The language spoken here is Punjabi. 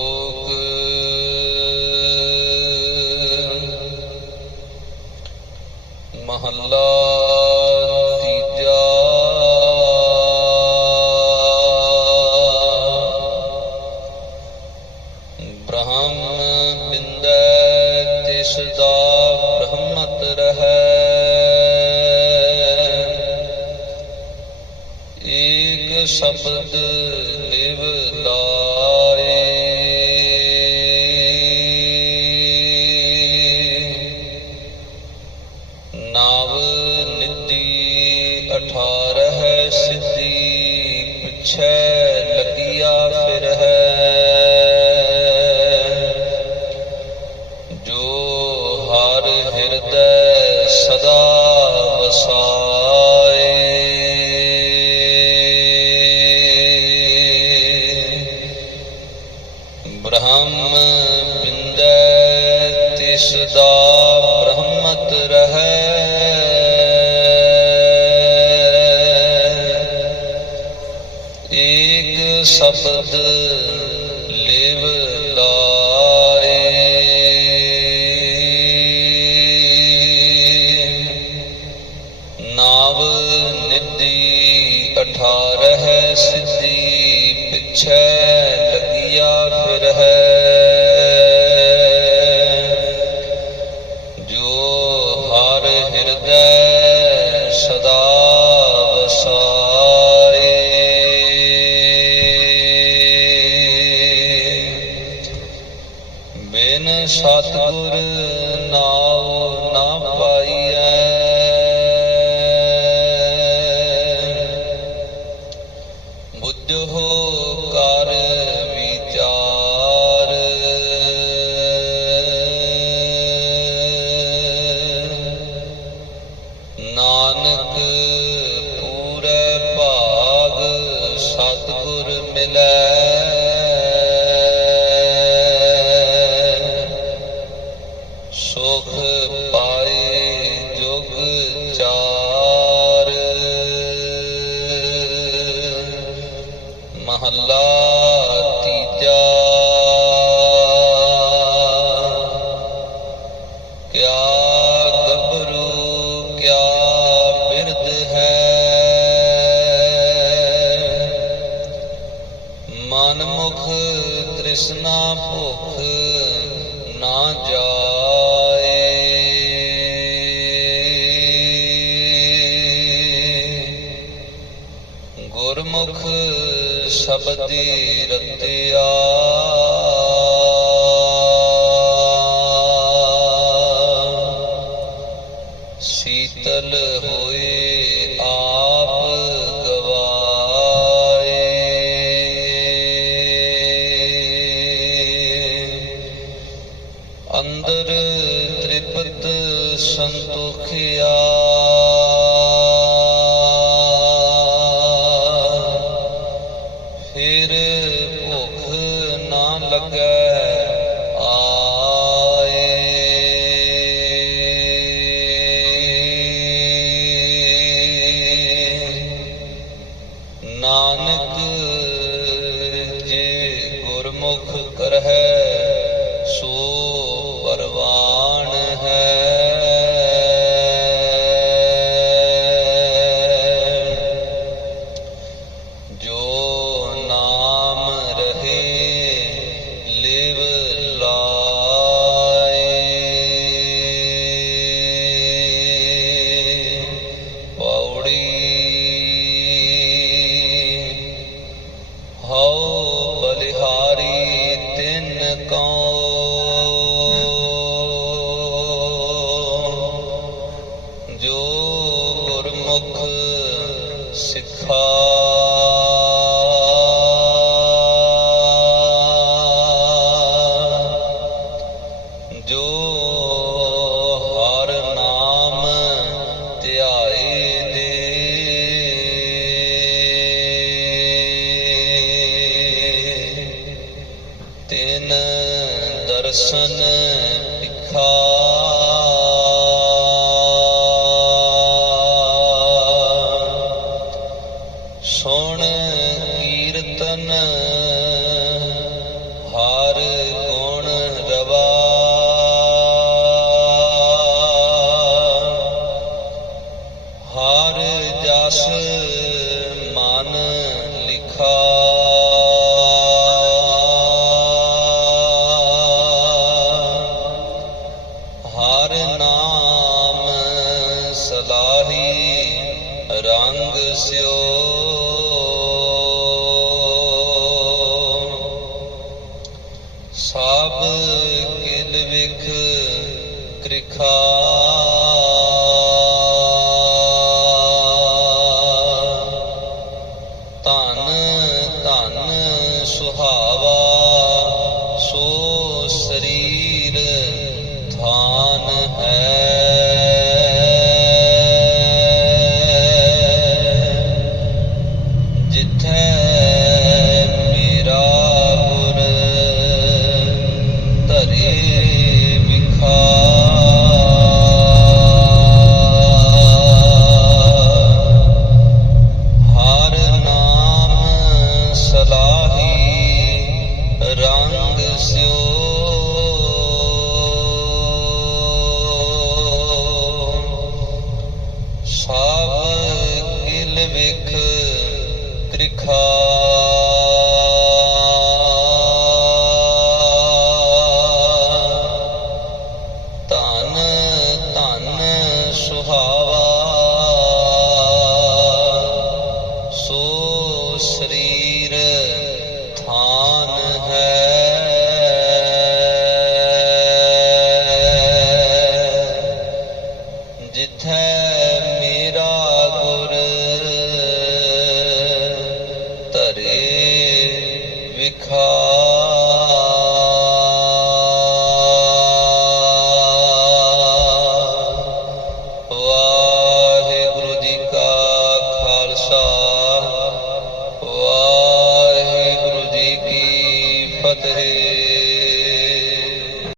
ਸ਼ਲੋਕ ਮਹੱਲਾ ਤੀਜਾ ਬ੍ਰਹਮ ਬਿੰਦੈ ਤਿਸ ਦਾ ਬ੍ਰਹਮਤ ਰਹੈ। ਏਕ ਸ਼ਬਦ ਏਕ ਸ਼ਬਦ ਲਿਵ ਲਾਏ। ਨਾਵ ਨਿਧੀ ਅਠਾਰਹ ਸਿੱਧੀ ਪਿਛੈ ਲਗਿਆ ਫਿਰ ਹੈ ਨਾਨਕ ਪੂਰੇ ਭਾਗ ਸਤਿਗੁਰ ਮਿਲੈ। ਸੁਖ ਪਾਏ ਜੁਗ ਚਾਰ। ਮਹੱਲਾ ਤ੍ਰਿਸ਼ਨਾ ਭੁਖ ਨਾ ਜਾਏ। ਗੁਰਮੁਖ ਸ਼ਬਦੀ ਰਤਿਆ। ਸੀਤਲ ਅੰਦਰ ਤ੍ਰਿਪਤ ਸੰਤੋਖਿਆ। حسنا ਵਿਖ ਤ੍ਰਿਖਾ